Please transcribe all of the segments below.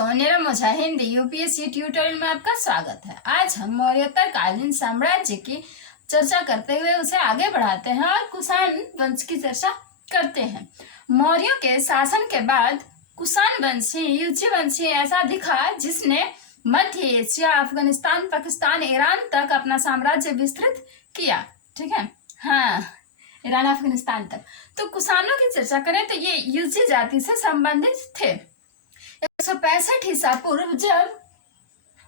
दोस्तों, नीरम ओझा Hindi UPSC tutorial में आपका स्वागत है। आज हम मौर्योत्तरकालीन साम्राज्य की चर्चा करते हुए उसे आगे बढ़ाते हैं और कुषाण वंश की चर्चा करते हैं। मौर्यों के शासन के बाद कुषाण वंशी युची वंशी ऐसा दिखा जिसने मध्य एशिया, अफगानिस्तान, पाकिस्तान, ईरान तक अपना साम्राज्य विस्तृत किया। ठीक है, हाँ, ईरान अफगानिस्तान तक। तो कुषाणों की चर्चा करें तो ये युची जाति से संबंधित थे। 165 ईसा पूर्व जब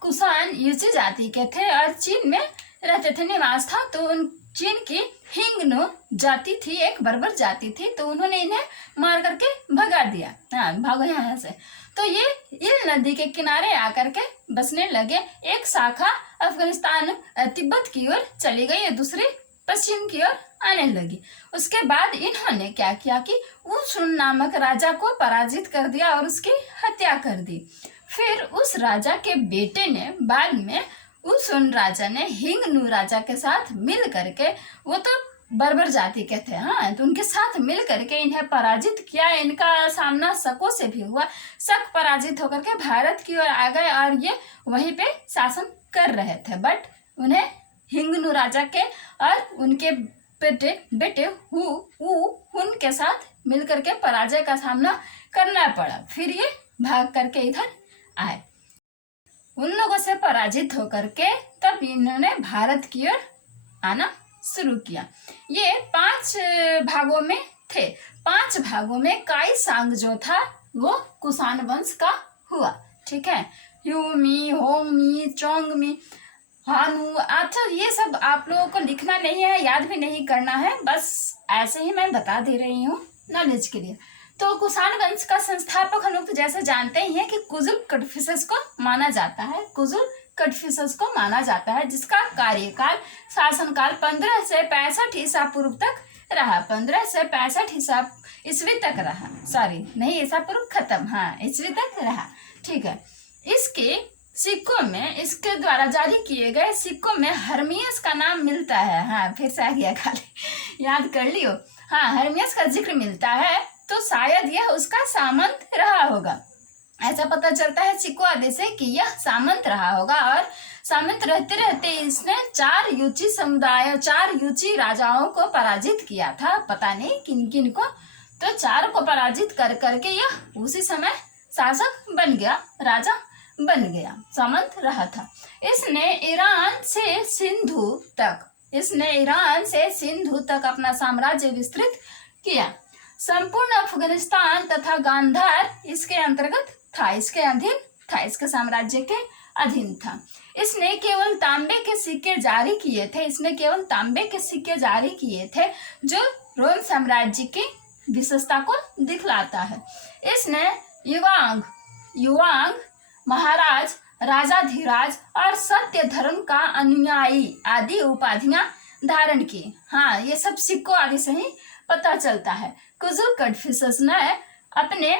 कुषाण युची जाति के थे और चीन में रहते थे, निवास था, तो उन चीन की हिंगनु जाति थी, एक बर्बर जाति थी, तो उन्होंने इन्हें मार करके भगा दिया। हाँ, भागो यहाँ से। तो ये इल नदी के किनारे आकर के बसने लगे। एक शाखा अफगानिस्तान तिब्बत की ओर चली गई, दूसरी पश्चिम की ओर आने लगी। उसके बाद इन्होंने क्या किया कि उशुन नामक राजा को पराजित कर दिया और उसकी हत्या कर दी। फिर उस राजा के बेटे ने बाद में उशुन राजा ने हिंगनु राजा के साथ मिल करके, वो तो बर्बर जाति के थे, हाँ, तो उनके साथ मिल करके इन्हें पराजित किया। इनका सामना शकों से भी हुआ। शक पराजित होकर के भारत की ओर आ गए और ये वहीं पे शासन कर रहे थे, बट उन्हें हिंगनु राजा के और उनके बेटे हुन के साथ मिलकर के पराजय का सामना करना पड़ा। फिर ये भाग करके इधर आए। उन लोगों से पराजित होकर के तब इन्होंने भारत की ओर आना शुरू किया। ये 5 भागों में थे। 5 भागों में काई सांग जो था वो कुषाण वंश का हुआ। ठीक है, ह्यूमी, होमी, चोंगमी, हानु। अच्छा, ये सब आप लोगों को लिखना नहीं है, याद भी नहीं करना है, बस ऐसे ही मैं बता दे रही हूँ नॉलेज के लिए। तो कुषाण वंश का संस्थापक हम लोग तो जैसे जानते ही हैं कि कुजुल कड़फिसेस को माना जाता है। कुजुल कड़फिसेस को माना जाता है, जिसका कार्यकाल शासनकाल 15 से 65 ईसा पूर्व तक रहा। 15 से 65 ईस्वी तक रहा। सॉरी, नहीं, ईसा पूर्व खत्म, हाँ, ईस्वी तक रहा। ठीक है, इसके सिक्कों में, इसके द्वारा जारी किए गए सिक्कों में हर्मियस का नाम मिलता है। हाँ, फिर से आ गया, खाली याद कर लियो। हाँ, हर्मियस का जिक्र मिलता है, तो शायद यह उसका सामंत रहा होगा। ऐसा पता चलता है सिक्कों आदि से कि यह सामंत रहा होगा। और सामंत रहते रहते इसने 4 युची समुदाय, 4 युची राजाओं को पराजित किया था। पता नहीं किन किन को, तो 4 को पराजित कर करके यह उसी समय शासक बन गया, राजा बन गया, सामंत रहा था। इसने ईरान से सिंधु तक अपना साम्राज्य विस्तृत किया। संपूर्ण अफगानिस्तान तथा गांधार इसके अंतर्गत था, इसके अधीन था, इसके साम्राज्य के अधीन था। इसने केवल तांबे के सिक्के जारी किए थे, जो रोम साम्राज्य की विशेषता को दिखलाता है। इसने युवांग महाराज, राजाधिराज और सत्य धर्म का अनुयायी आदि उपाधियां धारण की। हाँ, ये सब सिक्कों आदि से ही पता चलता है। कुजुल कड़फिसेस ने अपने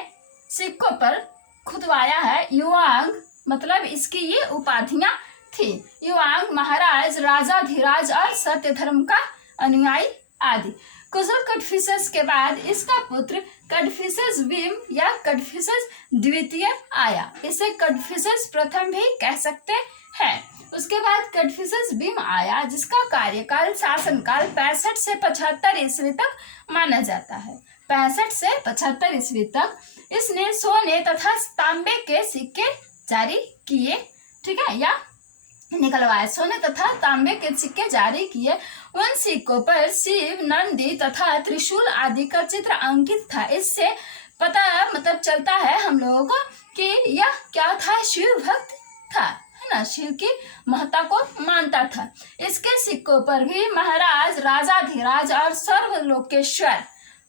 सिक्कों पर खुदवाया है युवांग, मतलब इसकी ये उपाधियां थी। युवांग महाराज, राजाधिराज और सत्य धर्म का अनुयायी आदि। कुजुल कड़फिसेस के बाद इसका पुत्र कड़फिसेस भीम या कड़फिसेस द्वितीय आया। इसे कड़फिसेस प्रथम भी कह सकते हैं। उसके बाद कड़फिसेस भीम आया, जिसका कार्यकाल शासनकाल 65 से 75 ईस्वी तक माना जाता है। 65 से 75 ईस्वी तक इसने सोने तथा तांबे के सिक्के जारी किए। ठीक है, या निकलवाए। सोने तथा तांबे के सिक्के जारी किए। उन सिक्कों पर शिव, नंदी तथा त्रिशूल आदि का चित्र अंकित था। इससे पता चलता है हम लोगों को कि यह क्या था, शिव भक्त था, है ना, शिव की महत्ता को मानता था। इसके सिक्कों पर भी महाराज, राजाधिराज और सर्वलोकेश्वर,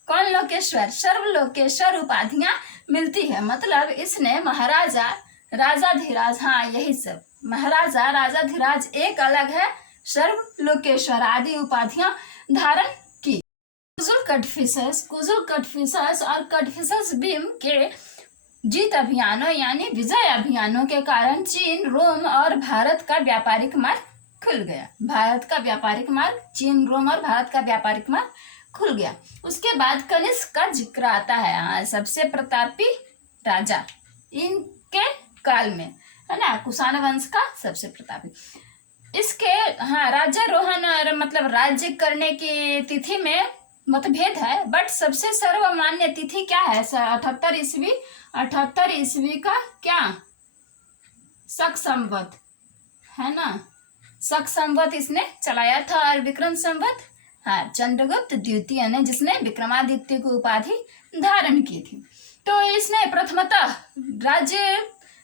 कौन लोकेश्वर, सर्वलोकेश्वर उपाधियां मिलती है। मतलब इसने महाराजा, राजाधिराज, हाँ, यही सब, महाराजा, राजाधिराज एक अलग है, सर्वलोकेश्वर आदि उपाधियां धारण की। कुजुल कड़फिसेस और कड़फिसेस भीम के जीत अभियानों यानी विजय अभियानों के कारण चीन, रोम और भारत का व्यापारिक मार्ग खुल गया। चीन, रोम और भारत का व्यापारिक मार्ग खुल गया। उसके बाद कनिष्क का जिक्र आता है। सबसे प्रतापी राजा, इनके काल में, है ना, कुषाण वंश का सबसे प्रतापी। इसके राज्यारोहण और मतलब राज्य करने की तिथि में मतभेद है, बट सबसे सर्वमान्य तिथि क्या है? 78 ईस्वी का क्या? शक संवत, है ना, शक संवत इसने चलाया था। और विक्रम संवत चंद्रगुप्त द्वितीय ने, जिसने विक्रमादित्य की उपाधि धारण की थी। तो इसने प्रथमतः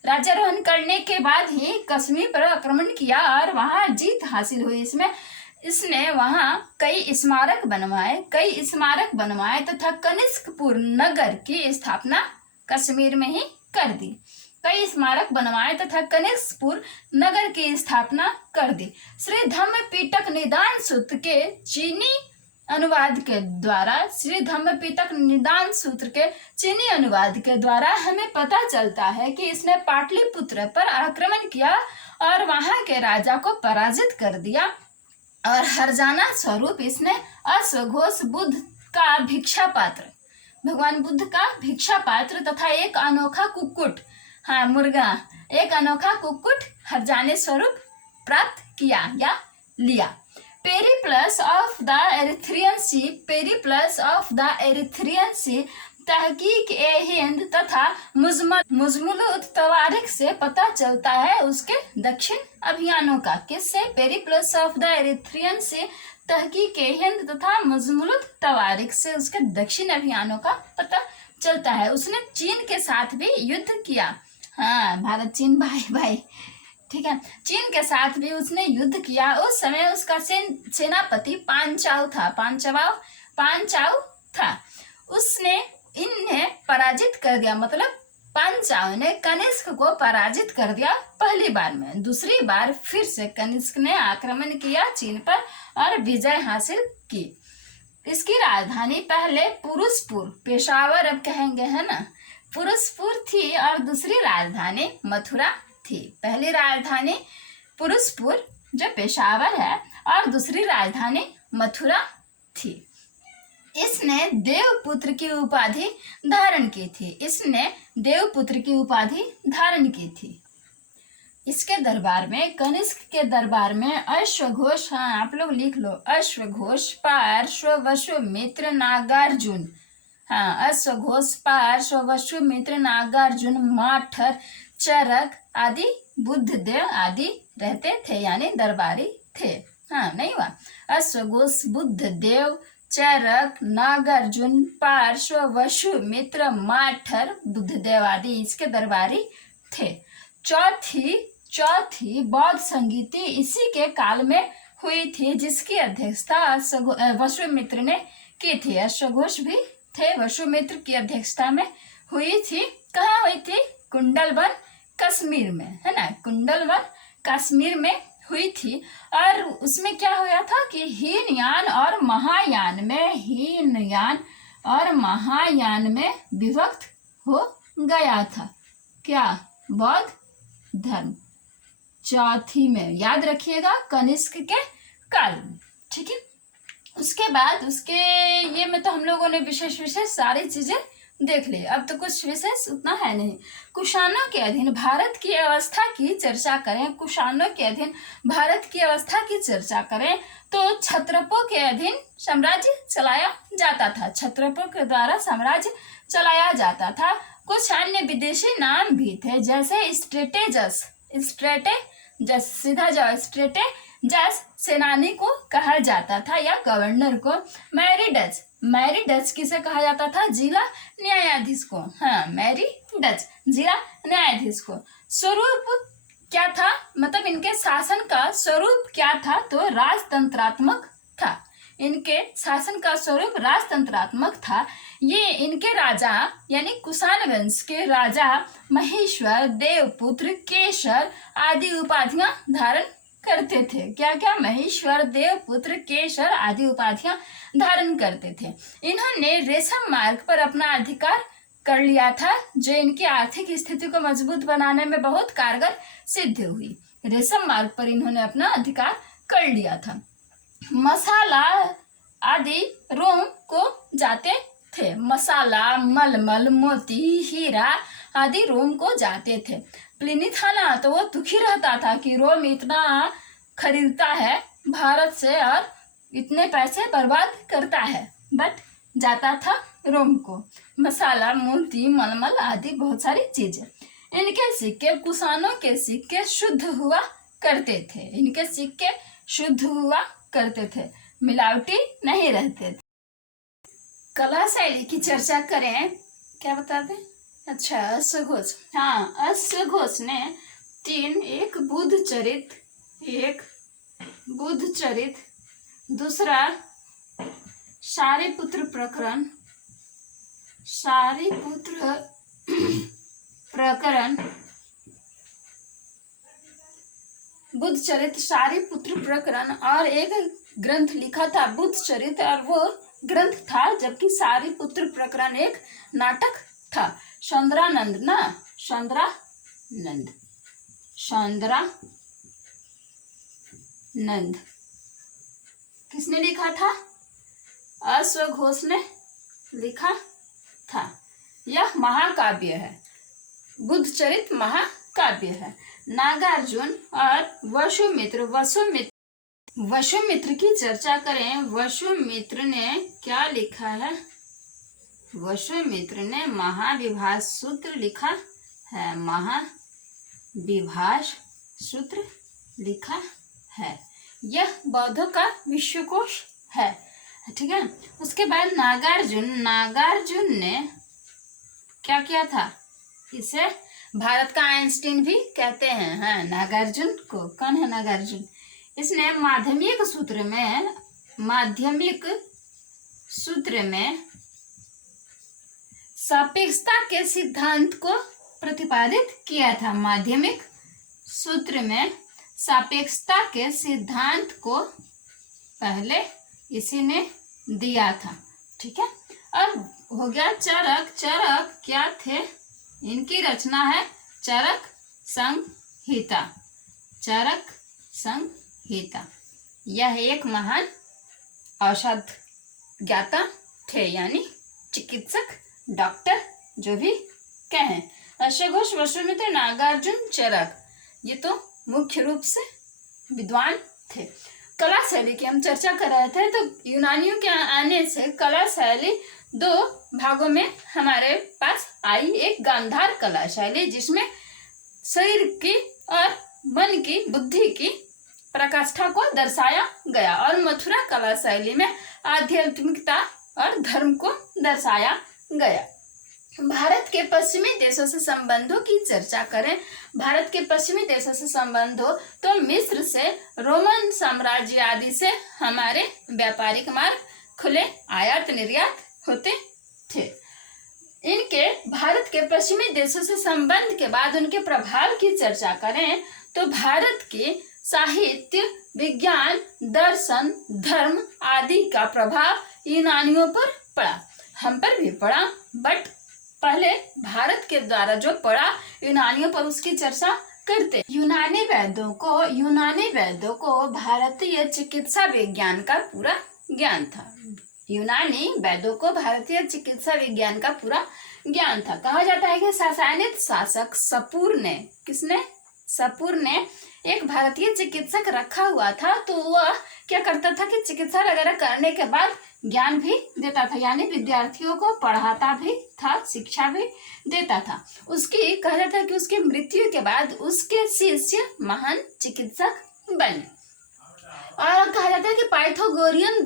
राज्यारोहण करने के बाद ही कश्मीर पर आक्रमण किया और वहां जीत हासिल हुई। इसने वहां कई स्मारक बनवाए तथा कनिष्कपुर नगर की स्थापना कश्मीर में ही कर दी। कई स्मारक बनवाए तथा कनिष्कपुर नगर की स्थापना कर दी। श्री धम्मपीटक निदान सूत्र के चीनी अनुवाद के द्वारा हमें पता चलता है कि इसने पाटलिपुत्र पर आक्रमण किया और वहां के राजा को पराजित कर दिया और हर्जाना स्वरूप इसने अश्वघोष बुद्ध का भिक्षा पात्र, भगवान बुद्ध का भिक्षा पात्र तथा एक अनोखा कुक्कुट, मुर्गा, एक अनोखा कुक्कुट हर्जाने स्वरूप प्राप्त किया या लिया। पेरिप्लस ऑफ द एरिथ्रियन सी तहकीक ए हिंद तथा मुजमुलुद तवारिख से पता चलता है उसके दक्षिण अभियानों का। किससे? पेरिप्लस ऑफ द एरिथ्रियन से तहकीक ए हिंद तथा मुजमुलुद तवारिख से उसके दक्षिण अभियानों का पता चलता है। उसने चीन के साथ भी युद्ध किया। भारत चीन भाई, ठीक है, चीन के साथ भी उसने युद्ध किया। उस समय उसका सेनापति पांचाऊ था। उसने इन्हें पराजित कर दिया, मतलब पांचाऊ ने कनिष्क को पराजित कर दिया पहली बार में। दूसरी बार फिर से कनिष्क ने आक्रमण किया चीन पर और विजय हासिल की। इसकी राजधानी पहले पुरुषपुर, पेशावर अब कहेंगे, है ना, पुरुषपुर थी और दूसरी राजधानी मथुरा थी। पहली राजधानी पुरुषपुर जो पेशावर है और दूसरी राजधानी मथुरा थी। इसने देवपुत्र की उपाधि धारण की थी। इसके दरबार में, कनिष्क के दरबार में अश्वघोष, आप लोग लिख लो, अश्वघोष, पार्श्व, वसुमित्र, नागार्जुन, अश्वघोष, पार्श्व, वसुमित्र, नागार्जुन, माठर, चरक आदि बुद्धदेव आदि रहते थे, यानी दरबारी थे। नहीं हुआ? अश्वघोष, बुद्धदेव, चरक, नागार्जुन, पार्श्व, वसुमित्र, माठर, बुद्धदेव आदि इसके दरबारी थे। चौथी बौद्ध संगीति इसी के काल में हुई थी, जिसकी अध्यक्षता वसुमित्र ने की थी। अश्वघोष भी थे, वसुमित्र की अध्यक्षता में हुई थी। कहाँ हुई थी? कुंडलवन कश्मीर में, है ना, कुंडलवन कश्मीर में हुई थी। और उसमें क्या हुआ था कि हीनयान और महायान में विभक्त हो गया था। क्या? बौद्ध धर्म। चौथी में याद रखिएगा, कनिष्क के काल में, ठीक है। उसके बाद उसके ये में तो हम लोगों ने विशेष सारी चीजें देख ली। अब तो कुछ विशेष उतना है नहीं। कुषाणों के अधीन भारत की अवस्था की चर्चा करें। कुषाणों के अधीन भारत की अवस्था की चर्चा करें तो क्षत्रपों के अधीन साम्राज्य चलाया जाता था। क्षत्रपों के द्वारा साम्राज्य चलाया जाता था। कुछ अन्य विदेशी नाम भी थे, जैसे स्ट्रेटेजस, सीधा जाओ, स्ट्रेटेजस सेनानी को कहा जाता था या गवर्नर को। मैरीडच किसे कहा जाता था? जिला न्यायाधीश को। मैरीडच जिला न्यायाधीश को। स्वरूप क्या था, मतलब इनके शासन का स्वरूप क्या था? तो राजतंत्रात्मक था। इनके शासन का स्वरूप राजतंत्रात्मक था। ये इनके राजा यानी कुषाण वंश के राजा महेश्वर, देवपुत्र, केशर आदि उपाधियां धारण करते थे। क्या क्या? महेश्वर, देवपुत्र, केशर आदि उपाधियां धारण करते थे। इन्होंने रेशम मार्ग पर अपना अधिकार कर लिया था, जो इनकी आर्थिक स्थिति को मजबूत बनाने में बहुत कारगर सिद्ध हुई। रेशम मार्ग पर इन्होंने अपना अधिकार कर लिया था। मसाला आदि रोम को जाते थे। मसाला, मलमल, मोती, हीरा आदि रोम को जाते थे। प्लिनी था ना, तो वो दुखी रहता था कि रोम इतना खरीदता है भारत से और इतने पैसे बर्बाद करता है, बट जाता था रोम को। मसाला, मोती, मलमल आदि बहुत सारी चीजें। इनके सिक्के, कुषाणों के सिक्के शुद्ध हुआ करते थे। इनके सिक्के शुद्ध हुआ करते थे, मिलावटी नहीं रहते थे। कला शैली की चर्चा करें, क्या बताते? अच्छा, अश्वघोष। हाँ, अश्वघोष ने एक बुद्ध चरित, दूसरा शारिपुत्र प्रकरण, बुद्ध चरित, शारिपुत्र प्रकरण और एक ग्रंथ लिखा था बुद्ध चरित, और वो ग्रंथ था, जबकि शारिपुत्र प्रकरण एक नाटक था। सौंदरानंद किसने लिखा था? अश्वघोष ने लिखा था। यह महाकाव्य है, बुद्ध चरित महाकाव्य है। नागार्जुन और वसुमित्र की चर्चा करें। वसुमित्र ने क्या लिखा है? वसुमित्र ने महाविभाष सूत्र लिखा है। महाविभाष सूत्र लिखा है। यह बौद्धों का विश्वकोश है, ठीक है। उसके बाद नागार्जुन ने क्या किया था? इसे भारत का आइंस्टीन भी कहते हैं। हाँ, नागार्जुन को। कौन है नागार्जुन? इसने माध्यमिक सूत्र में सापेक्षता के सिद्धांत को प्रतिपादित किया था। माध्यमिक सूत्र में सापेक्षता के सिद्धांत को पहले इसी ने दिया था, ठीक है। अब हो गया चरक क्या थे? इनकी रचना है चरक संहिता। यह एक महान औषध ज्ञाता थे, यानी चिकित्सक, डॉक्टर, जो भी कहें। अश्वघोष, वसुमित्र, नागार्जुन, चरक, ये तो मुख्य रूप से विद्वान थे। कला शैली की हम चर्चा कर रहे थे, तो यूनानियों के आने से कला शैली दो भागों में हमारे पास आई। एक गांधार कला शैली, जिसमें शरीर की और मन की, बुद्धि की प्रकाष्ठा को दर्शाया गया, और मथुरा कला शैली में आध्यात्मिकता और धर्म को दर्शाया गया। भारत के पश्चिमी देशों से संबंधों की चर्चा करें। भारत के पश्चिमी देशों से संबंधों, तो मिस्र से, रोमन साम्राज्य आदि से हमारे व्यापारिक मार्ग खुले, आयात निर्यात होते थे। इनके भारत के पश्चिमी देशों से संबंध के बाद उनके प्रभाव की चर्चा करें, तो भारत के साहित्य, विज्ञान, दर्शन, धर्म आदि का प्रभाव यूनानियों पर पड़ा, हम पर भी पड़ा, बट पहले भारत के द्वारा जो पड़ा यूनानियों पर, उसकी चर्चा करते। यूनानी वैद्यों को भारतीय चिकित्सा विज्ञान का पूरा ज्ञान था। यूनानी वैद्यों को भारतीय चिकित्सा विज्ञान का पूरा ज्ञान था। कहा जाता है कि सासानिद शासक सपूर ने एक भारतीय चिकित्सक रखा हुआ था, तो वह क्या करता था कि चिकित्सा वगैरह करने के बाद ज्ञान भी देता था, यानी विद्यार्थियों को पढ़ाता भी था, शिक्षा भी देता था। उसकी कहा जाता है कि उसकी मृत्यु के बाद उसके शिष्य महान चिकित्सक बने। और कहा जाता है कि पाइथागोरियन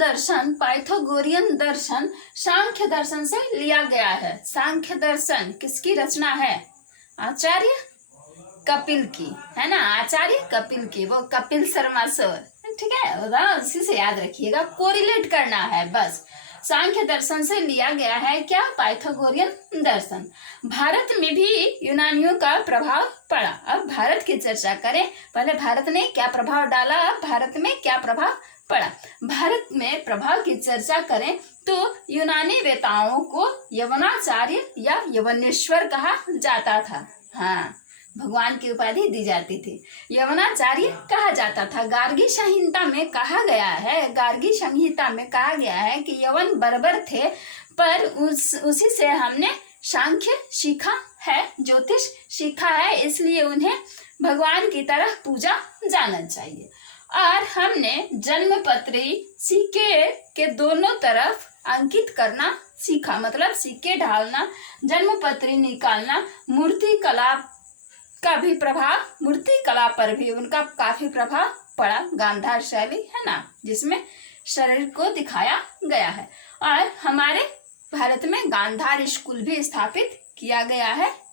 दर्शन सांख्य दर्शन से लिया गया है। सांख्य दर्शन किसकी रचना है? आचार्य कपिल की, है ना। आचार्य कपिल की, वो कपिल शर्मा सर, ठीक है, उसी से याद रखिएगा, कोरिलेट करना है बस। सांख्य दर्शन से लिया गया है क्या? पाइथागोरियन दर्शन। भारत में भी यूनानियों का प्रभाव पड़ा। अब भारत की चर्चा करें, पहले भारत ने क्या प्रभाव डाला, अब भारत में क्या प्रभाव पड़ा। भारत में प्रभाव की चर्चा करें तो यूनानी वेताओं को यवनाचार्य या यवनेश्वर कहा जाता था। हाँ, भगवान की उपाधि दी जाती थी, यवनाचार्य कहा जाता था। गार्गी संहिता में कहा गया है कि यवन बर्बर थे, पर उसी से हमने सांख्य सीखा है, ज्योतिष सीखा है, इसलिए उन्हें भगवान की तरह पूजा जाना चाहिए। और हमने जन्मपत्री सिक्के के दोनों तरफ अंकित करना सीखा, मतलब सिक्के ढालना, जन्मपत्री निकालना, मूर्ति कला का भी प्रभाव, मूर्ति कला पर भी उनका काफी प्रभाव पड़ा। गांधार शैली है ना, जिसमें शरीर को दिखाया गया है। और हमारे भारत में गांधार स्कूल भी स्थापित किया गया है,